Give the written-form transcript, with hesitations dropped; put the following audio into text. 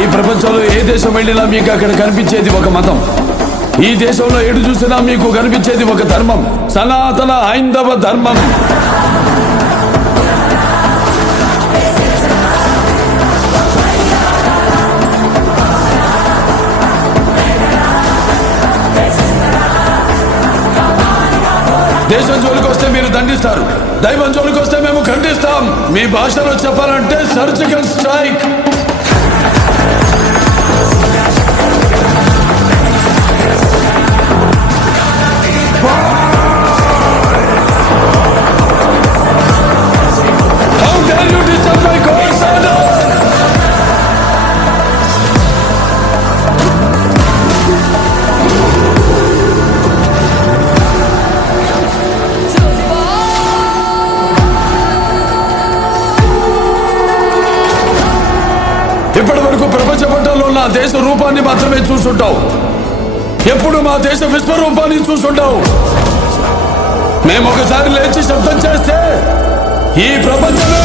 ఈ ప్రపంచంలో ఏ దేశం వెళ్ళినా మీకు అక్కడ కనిపించేది ఒక మతం. ఈ దేశంలో ఎటు చూసినా మీకు కనిపించేది ఒక ధర్మం, సనాతన హైందవ ధర్మం. దేశం జోలికి వస్తే మీరు దండిస్తారు, దైవం జోలికి వస్తే మేము ఖండిస్తాం. మీ భాషలో చెప్పాలంటే surgical strike. How dare you disturb my course order? ఇప్పటి వరకు ప్రపంచ పట్టణంలో నా దేశ రూపాన్ని మాత్రమే చూసుంటావు. ఎప్పుడు మా దేశ విశ్వరూపాన్ని చూసుంటావు. మేము ఒకసారి లేచి శబ్దం చేస్తే ఈ ప్రపంచమే